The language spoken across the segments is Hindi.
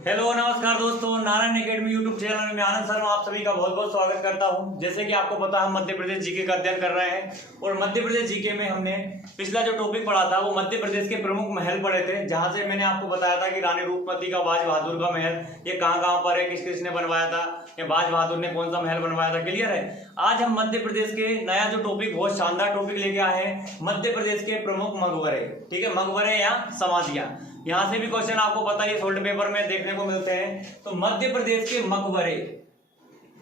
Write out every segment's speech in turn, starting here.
हेलो नमस्कार दोस्तों, नारायण एकेडमी यूट्यूब चैनल में आनंद शर्मा आप सभी का बहुत बहुत स्वागत करता हूं। जैसे कि आपको पता है, हम मध्य प्रदेश जीके का अध्ययन कर रहे हैं और मध्य प्रदेश जीके में हमने पिछला जो टॉपिक पढ़ा था वो मध्य प्रदेश के प्रमुख महल पढ़े थे, जहां से मैंने आपको बताया था कि रानी रूपमती का बाज बहादुर का महल ये कहाँ पर है, किस किसने बनवाया था, या बाज बहादुर ने कौन सा महल बनवाया था। क्लियर है। आज हम मध्य प्रदेश के नया जो टॉपिक, बहुत शानदार टॉपिक लेके आए हैं, मध्य प्रदेश के प्रमुख मकबरे। ठीक है, मकबरे या समाधियां। यहां से भी क्वेश्चन आपको पता है सोल्ड पेपर में देखने को मिलते हैं। तो मध्य प्रदेश के मकबरे,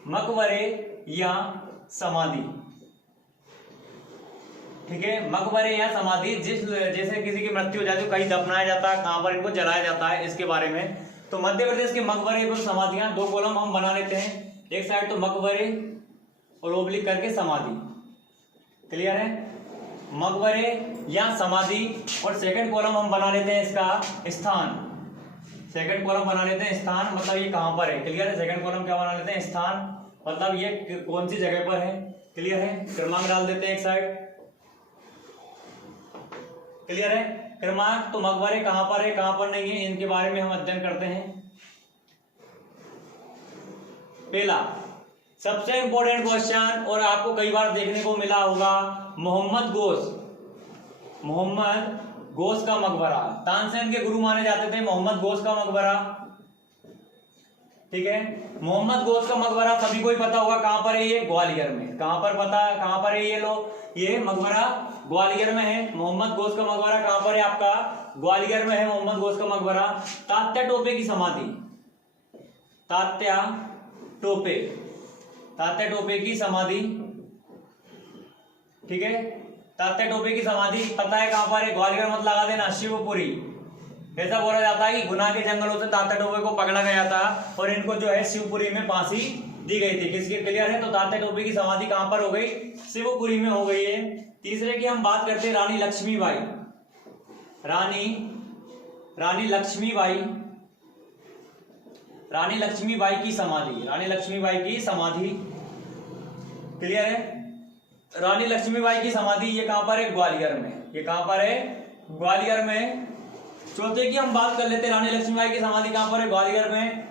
मकबरे या समाधि। ठीक है, मकबरे या समाधि, जैसे किसी की मृत्यु हो जाती है, कहीं दफनाया जाता है, कहां पर इनको जलाया जाता है, इसके बारे में। तो मध्य प्रदेश के मकबरे एवं समाधियां, दो कॉलम हम बना लेते हैं। एक साइड तो मकबरे और ओब्लिक करके समाधि। क्लियर है, मकबरे या समाधि। और सेकंड कॉलम हम बना लेते हैं इसका स्थान। सेकंड कॉलम बना लेते हैं स्थान, मतलब ये कहां पर है। क्लियर है। सेकंड कॉलम क्या बना लेते हैं, स्थान, मतलब ये कौन सी जगह पर है। क्लियर है। क्रमांक डाल देते हैं एक साइड। क्लियर है। क्रमांक तो मकबरे कहां पर है, कहां पर नहीं है, इनके बारे में हम अध्ययन करते हैं। पहला सबसे इंपॉर्टेंट क्वेश्चन, और आपको कई बार देखने को मिला होगा, मोहम्मद गोस का मकबरा। तानसेन के गुरु माने जाते थे मोहम्मद गोस का मकबरा। ठीक है, मोहम्मद गोस का मकबरा सभी को ही पता होगा, कहां पर है ये, ग्वालियर में। कहां पर कहां पर है ये ये मकबरा ग्वालियर में है। मोहम्मद गोस का मकबरा कहां पर है आपका, ग्वालियर में है मोहम्मद गोस का मकबरा। तात्या टोपे की समाधि, तात्या टोपे की समाधि। ठीक है, तात्या टोपे की समाधि पता है कहां पर है, ग्वालियर मत लगा देना, शिवपुरी। ऐसा बोला जाता है कि गुना के जंगलों से तात्या टोपे को पकड़ा गया था और इनको जो है शिवपुरी में फांसी दी गई थी। किसके, क्लियर है। तो तात्या टोपे की समाधि कहां पर हो गई, शिवपुरी में हो गई है। तीसरे की हम बात करते हैं, रानी लक्ष्मीबाई। रानी लक्ष्मीबाई की समाधि। क्लियर है। रानी लक्ष्मीबाई की समाधि ये कहां पर है, ग्वालियर में। ये कहां पर है, ग्वालियर में। चौथे की हम बात कर लेते हैं, रानी लक्ष्मीबाई की समाधि कहां पर है, ग्वालियर में।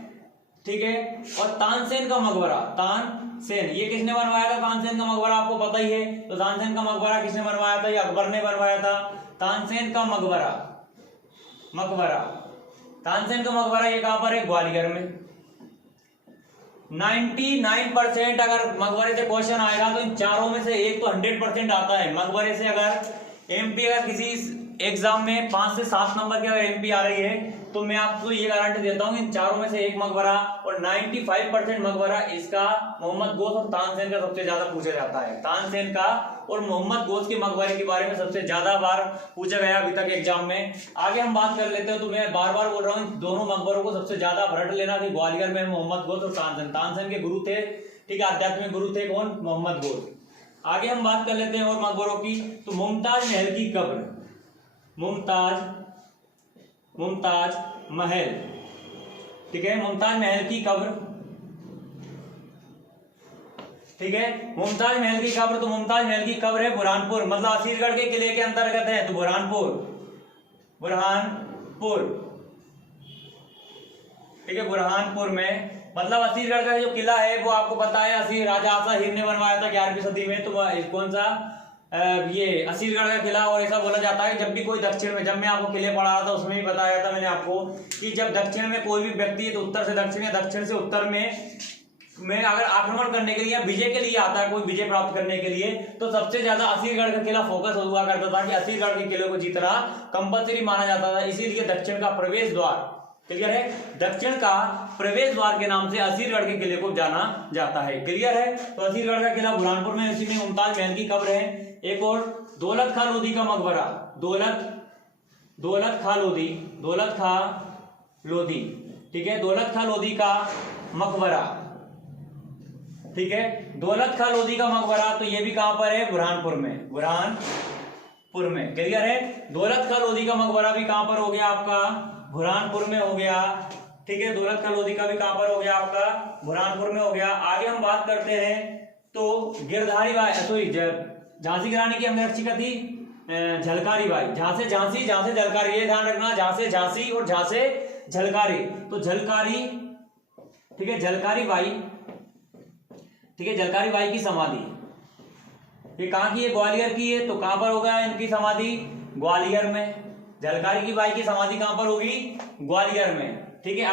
ठीक है। और तानसेन का मकबरा, तानसेन ये किसने बनवाया था, तानसेन का मकबरा आपको पता ही है। तो तानसेन का मकबरा किसने बनवाया था, ये अकबर ने बनवाया था। तानसेन का मकबरा तानसेन का मकबरा ये कहां पर है, ग्वालियर में। 99% अगर मकबरे से क्वेश्चन आएगा तो इन चारों में से एक तो 100% आता है। मकबरे से अगर एमपी, अगर किसी एग्जाम में 5 से 7 नंबर की अगर एमपी आ रही है, तो मैं आपको ये गारंटी देता हूँ इन चारों में से एक मकबरा, और 95% मकबरा इसका मोहम्मद गोस और तानसेन का सबसे ज्यादा पूछा जाता है। तानसेन का और मोहम्मद गोस के मकबरे के बारे में सबसे ज्यादा बार पूछा गया अभी तक एग्जाम में। आगे हम बात कर लेते हैं। तो मैं बार बार बोल रहा हूँ, दोनों मकबरों को सबसे ज्यादा भरट लेना कि ग्वालियर में मोहम्मद गोस और तानसेन के गुरु थे। ठीक है, आध्यात्मिक गुरु थे कौन, मोहम्मद गोस। आगे हम बात कर लेते हैं और मकबरों की। तो मुमताज महल की कब्र, मुमताज महल। ठीक है, मुमताज महल की कब्र। ठीक है, मुमताज महल की कब्र। तो मुमताज महल की कब्र है बुरहानपुर, मतलब असीरगढ़ के किले के अंतर्गत है। तो बुरहानपुर। ठीक है, बुरहानपुर में, मतलब असीरगढ़ का जो किला है वो आपको पता है, राजा आसा हीर ने बनवाया था 11वीं सदी में। तो कौन सा, ये असीरगढ़ का किला। और ऐसा बोला जाता है जब भी कोई दक्षिण में, जब मैं आपको किले पढ़ा रहा था उसमें भी बताया था मैंने आपको कि जब दक्षिण में कोई भी व्यक्ति है तो उत्तर से दक्षिण या दक्षिण से उत्तर में अगर आक्रमण करने के लिए या विजय के लिए आता है, कोई विजय प्राप्त करने के लिए, तो सबसे ज्यादा असीरगढ़ का किला फोकस हुआ करता था कि असीरगढ़ के किले को जीतना कंपल्सरी माना जाता था। इसीलिए दक्षिण का प्रवेश द्वार, क्लियर है, दक्षिण का प्रवेश द्वार के नाम से असीरगढ़ के किले को जाना जाता है। क्लियर है। तो असीरगढ़ का किला बुरहानपुर में, इसी में मुमताज महल की कब्र है। एक और दौलत खां लोधी का मकबरा, दौलत खां लोधी। ठीक है, दौलत खां लोधी का मकबरा। ठीक है, दौलत खां लोधी का मकबरा। तो ये भी कहां पर है, बुरहानपुर में। क्लियर है। दौलत खां लोधी का मकबरा भी कहां पर हो गया आपका, बुरहानपुर में हो गया। ठीक है, दौलत खां लोधी का भी कहां पर हो गया आपका, बुरहानपुर में हो गया। आगे हम बात करते हैं तो गिरधारी बाई, सॉरी, झांसी की रानी की अंगरक्षिका थी झलकारी बाई। झांसी, झांसी, झांसी झलकारी, ये ध्यान रखना, झांसी, झांसी और झांसे झलकारी, तो झलकारी, ठीक है, झलकारी बाई, ठीक है, झलकारी बाई की समाधि ये कहाँ की है? ग्वालियर की है। तो कहां पर होगा इनकी समाधि? ग्वालियर में। झलकारी की बाई की समाधि कहां पर होगी? ग्वालियर में। ठीक है,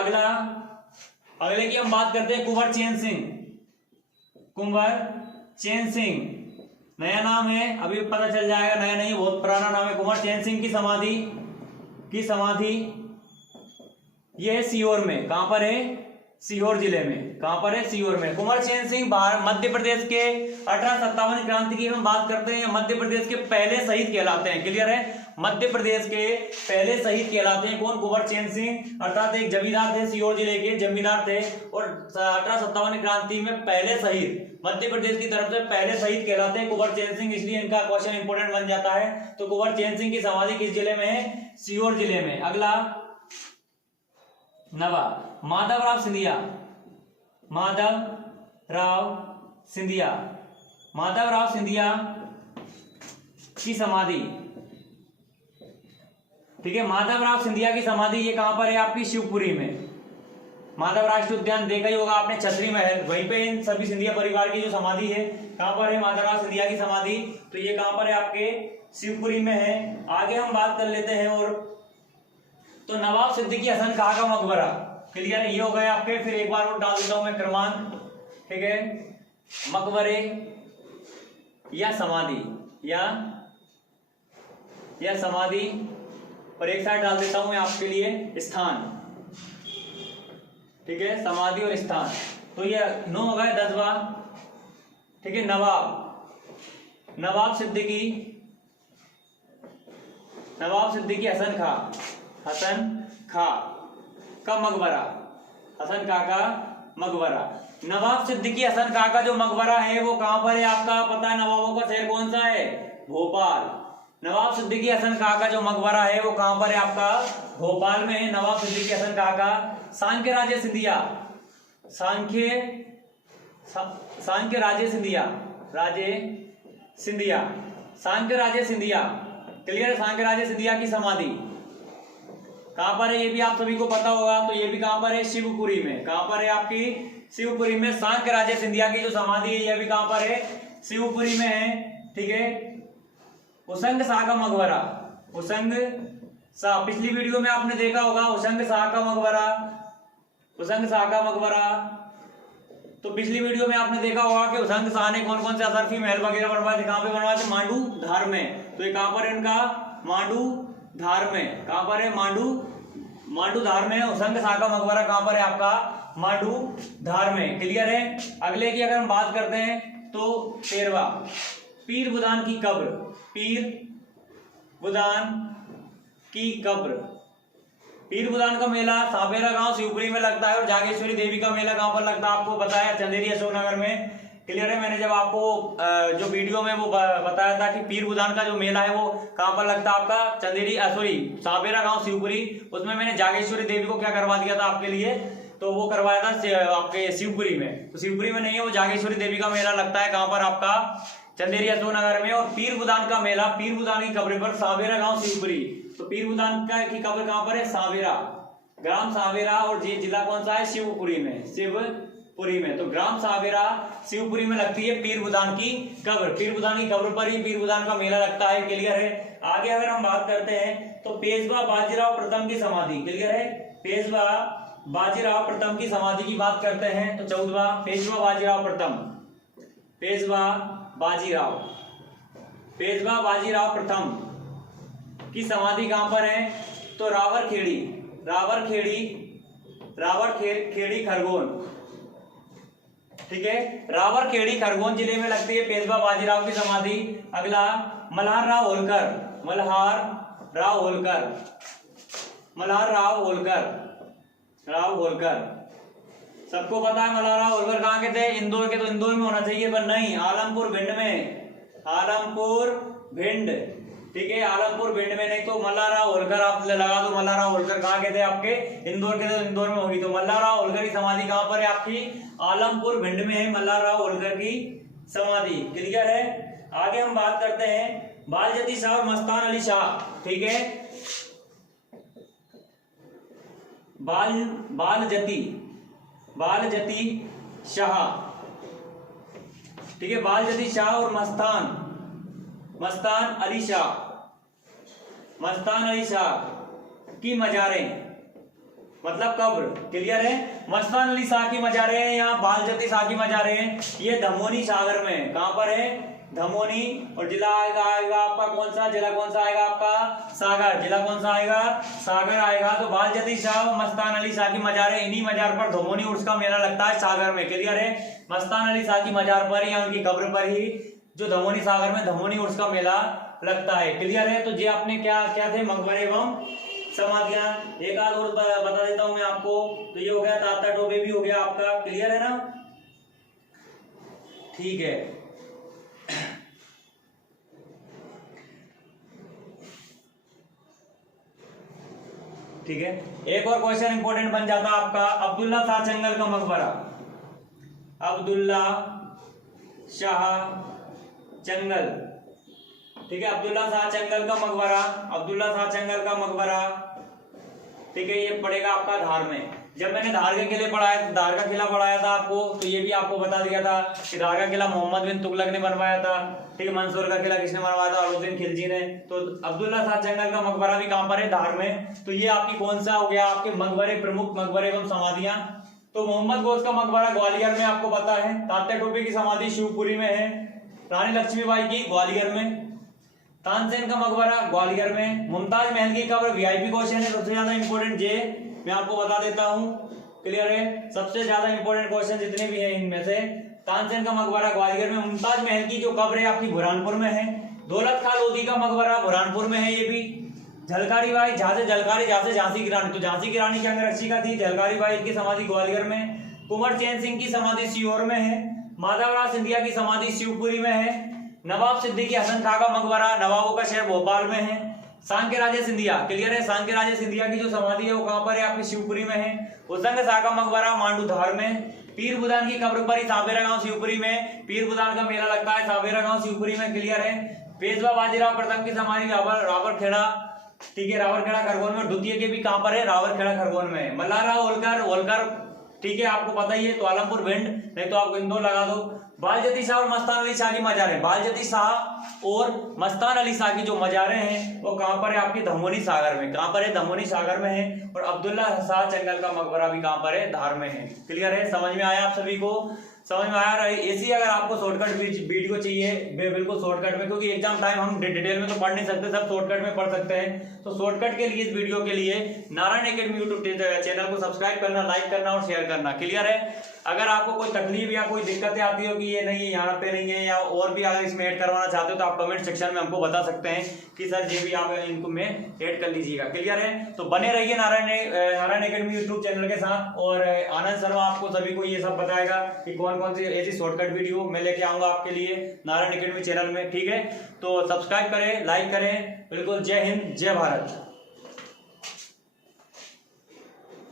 अगले की हम बात करते हैं कुंवर चैन सिंह। कुंवर चैन सिंह नया नाम है, अभी पता चल जाएगा, नया नहीं बहुत पुराना नाम है। कुंवर चैन सिंह की समाधि ये है सीहोर में। कहां पर है? सीहोर जिले में। कहां पर है? सीहोर में। कुंवर चैन सिंह मध्य प्रदेश के 1857 क्रांति की हम बात करते हैं, मध्य प्रदेश के पहले शहीद कहलाते हैं। क्लियर है? मध्य प्रदेश के पहले शहीद कहलाते हैं कौन? कुंवर चैन सिंह, अर्थात एक जमींदार थे, सीहोर जिले के जमींदार थे और 1857 क्रांति में पहले शहीद, मध्य प्रदेश की तरफ से पहले शहीद कहलाते हैं कुंवर चैन सिंह, इसलिए इनका क्वेश्चन इंपोर्टेंट बन जाता है। तो कुंवर चैन सिंह की समाधि किस जिले में है? सीहोर जिले में। अगला नवाब माधवराव सिंधिया। माधवराव सिंधिया की समाधि, ठीक है, माधवराव सिंधिया की समाधि ये कहां पर है? आपकी शिवपुरी में। माधव राष्ट्रीय उद्यान देखा ही होगा आपने, छतरी महल, वहीं पे इन सभी सिंधिया परिवार की जो समाधि है कहां पर है? माधवराव सिंधिया की समाधि, तो ये कहां पर है? आपके शिवपुरी में है। आगे हम बात कर लेते हैं और तो नवाब सिद्दीकी हसन खां का मकबरा। क्लियर है? ये हो गए आपके। फिर एक बार और डाल देता हूं मैं क्रमांक, ठीक है, मकबरे या समाधि या समाधि, और एक साइड डाल देता हूं मैं आपके लिए स्थान, ठीक है, समाधि और स्थान। तो ये 9 हो गए, 10वां, ठीक है, नवाब सिद्दीकी हसन खां का मकबरा, हसन खां का मकबरा। नवाब सिद्दीकी हसन खां का जो मकबरा है वो कहां पर है? आपका पता है नवाबों का शहर कौन सा है? भोपाल। नवाब सिद्दीकी हसन खां का जो मकबरा है वो कहां पर है? आपका भोपाल में है। नवाब सिद्दीकी हसन खां का सांख्य राजे सिंधिया, क्लियर? सांख्य राजे सिंधिया की समाधि कहां पर है? ये भी आप सभी को पता होगा। तो ये भी कहां पर है? शिवपुरी में। कहां पर है? आपकी शिवपुरी में। सांख्य राजे सिंधिया की जो समाधि है ये भी कहां पर है? शिवपुरी में है। ठीक है, उसंग शाह का मकबरा, उसंग शाह, पिछली वीडियो में आपने देखा होगा उसंग शाह का मकबरा। तो पिछली वीडियो में आपने देखा होगा कि उसंग शाह ने कौन कौन से अशरफी महल वगैरह बनवाए थे, कहां पे बनवाए थे? मांडू धार में। तो ये कहां पर है इनका? मांडू धार में। कहां पर है? मांडू धार में। उसंग शाह का मकबरा कहां पर है? आपका मांडू धार में। क्लियर है? अगले की अगर हम बात करते हैं तो 13वां, पीर बुदान की कब्र। पीर बुदान का मेला सांबेरा गांव शिवपुरी में लगता है और जागेश्वरी देवी का मेला कहां पर लगता है? आपको बताया चंदेरी अशोकनगर में। क्लियर है? मैंने जब आपको जो वीडियो में वो बताया था कि पीर बुदान का जो मेला है वो कहां पर लगता है? आपका सांबेरा गांव शिवपुरी। उसमें मैंने जागेश्वरी देवी को क्या करवा दिया था आपके लिए? तो वो करवाया था आपके शिवपुरी में। तो शिवपुरी में नहीं है, वो जागेश्वरी देवी का मेला लगता है कहां पर? आपका चंदेरी अशोकनगर में। और पीर बुदान का मेला, पीर बुदान की कब्र पर सांबेरा गांव शिवपुरी। तो पीर बुदान की कब्र कहां पर है? सांबेरा, ग्राम सांबेरा, और जिला कौन सा है? शिवपुरी में। तो ग्राम सांबेरा शिवपुरी में लगती है पीर बुदान की कब्र। पीर बुदान की कब्र पर ही पीर बुदान का मेला लगता है। क्लियर है? आगे अगर हम बात करते हैं तो पेशवा बाजीराव प्रथम की समाधि। क्लियर है? पेशवा बाजीराव प्रथम की समाधि की बात करते हैं तो 14वां, पेशवा बाजीराव प्रथम की समाधि कहां पर है? तो रावरखेड़ी खरगोन। ठीक है, रावरखेड़ी खरगोन जिले में लगती है पेशवा बाजीराव की समाधि। अगला मल्हार राव होलकर। सबको पता है मल्हार राव होलकर कहां के थे? इंदौर के। तो इंदौर में होना चाहिए पर नहीं, आलमपुर भिंड। ठीक है, आलमपुर भिंड में नहीं। तो मल्हार राव होलकर आप लगा दो। मल्हार राव होलकर कहां के थे? आपके इंदौर के थे, तो इंदौर में होगी। तो मल्हार राव होलकर की समाधि कहां पर है? आपकी आलमपुर भिंड में है मल्हार राव होलकर की समाधि। क्लियर है? आगे हम बात करते हैं बालजती शाह और मस्तान अली शाह। ठीक है, बालजती शाह, ठीक है, बालजती शाह और मस्तान अली शाह की मजारें, मतलब कब्र, क्लियर है। मस्तान अली शाह की मजारें हैं, यहाँ बालजती शाह की मजारें हैं, ये धमोनी सागर में है। कहां पर है? धमोनी। और जिला आएगा आपका कौन सा? जिला कौन सा आएगा आपका? सागर। जिला कौन सा आएगा? सागर आएगा। तो बालजती शाह और मस्तान अली शाह की मजारें, इन्हीं मजार पर धमोनी उर्स का मेला लगता है सागर में, क्लियर है। मस्तान अली शाह की मजार पर या उनकी कब्र पर ही जो धमोनी सागर में धमोनी उर्स का मेला लगता है, क्लियर है। तो ये आपने क्या थे? मकबरे एवं समाधियां। एक आध और बता देता हूं मैं आपको। तो ये हो गया तात्या टोपे भी हो गया आपका, क्लियर है ना? ठीक है। ठीक है, एक और क्वेश्चन इंपॉर्टेंट बन जाता है आपका, अब्दुल्ला शाह चंगल का मकबरा। अब्दुल्ला शाह चंगल, ठीक है, अब्दुल्ला शाह चंगल का मकबरा, अब्दुल्ला शाह चंगल का मकबरा, ठीक है, ये पड़ेगा आपका धार में। जब मैंने धार के किले पढ़ाया, धार का किला पढ़ाया था आपको, तो ये भी आपको बता दिया था कि धार का किला मोहम्मद बिन तुगलक ने बनवाया था, ठीक है। मंसूर का किला किसने बनवाया था? अलाउद्दीन खिलजी ने। तो अब्दुल्ला शाह चंगल का मकबरा भी कहां पर है? धार में। तो ये आपकी कौन सा हो गया? आपके मकबरे, प्रमुख मकबरे एवं समाधियां। तो मोहम्मद गौस का मकबरा ग्वालियर में, आपको पता है। तात्या टोपे की समाधि शिवपुरी में है। रानी लक्ष्मीबाई की ग्वालियर में। तानसेन का मकबरा ग्वालियर में। मुमताज महल की कब्र, वीआईपी क्वेश्चन है, सबसे ज्यादा इंपॉर्टेंट ये मैं आपको बता देता हूं, क्लियर है। सबसे ज्यादा इंपॉर्टेंट क्वेश्चन जितने भी हैं इनमें से, तानसेन का मकबरा ग्वालियर में। मुमताज महल की जो कब्र है आपकी बुरहानपुर में है। दौलत खां लोधी का मकबरा बुरहानपुर में है ये भी। झलकारी बाई, जहां से झांसी की रानी, तो झांसी की रानी की अंगरक्षिका थी झलकारी बाई की समाधि ग्वालियर में। कुंवर चैन सिंह की समाधि सीहोर में है। माधवराव सिंधिया की समाधि शिवपुरी में है। नवाब सिद्दीकी हसन खां का मकबरा नवाबों का शहर भोपाल में है। सांके राजे सिंधिया, क्लियर है, सांके राजे सिंधिया की जो समाधि है वो कहां पर है? आपकी शिवपुरी में है। हुसैन शाह का मकबरा मांडू धार में। पीर बुदान की कब्र पर ही सांबेरा गांव शिवपुरी में पीर बुदान का मेला लगता है, सांबेरा गांव शिवपुरी में, क्लियर है। पेशवा बाजीराव प्रथम की समाधि रावरखेड़ा, ठीक है, रावरखेड़ा खरगोन में। द्वितीय के भी कहां पर है? रावरखेड़ा खरगोन में। मल्हार राव होलकर, ठीक है, आपको पता ही है, तो आलमपुर भिंड, नहीं तो आप इंदौर लगा दो। बालजती शाह और मस्तान अली शाह की मजारें, बालजती शाह और मस्तान अली शाह की जो मजारें हैं वो कहां पर है? आपकी धमोनी सागर में। कहां पर है? धमोनी सागर में है। और अब्दुल्ला शाह चंगल का मकबरा भी कहां पर है? धार में है, क्लियर है। समझ में आया आप सभी को? समझ में आया रहे। ऐसी अगर आपको शॉर्टकट वीडियो चाहिए, बिल्कुल शॉर्टकट में, क्योंकि एग्जाम टाइम हम डिटेल में तो पढ़ नहीं सकते, सब शॉर्टकट में पढ़ सकते हैं। तो शॉर्टकट के लिए, इस वीडियो के लिए नारायण एकेडमी यूट्यूब चैनल को सब्सक्राइब करना, लाइक करना और शेयर करना, क्लियर है। अगर आपको कोई तकलीफ या कोई दिक्कतें आती हो कि ये नहीं है, यहाँ पे नहीं है, या और भी अगर इसमें ऐड करवाना चाहते हो तो आप कमेंट सेक्शन में हमको बता सकते हैं कि सर ये भी आप इनको में ऐड कर लीजिएगा, क्लियर है। तो बने रहिए नारायण एकेडमी यूट्यूब चैनल के साथ। और आनंद शर्मा आपको सभी को ये सब बताएगा कि कौन कौन सी ऐसी शॉर्टकट वीडियो मैं लेके आऊंगा आपके लिए नारायण एकेडमी चैनल में, ठीक है। तो सब्सक्राइब करें, लाइक करें, बिल्कुल। जय हिंद, जय भारत।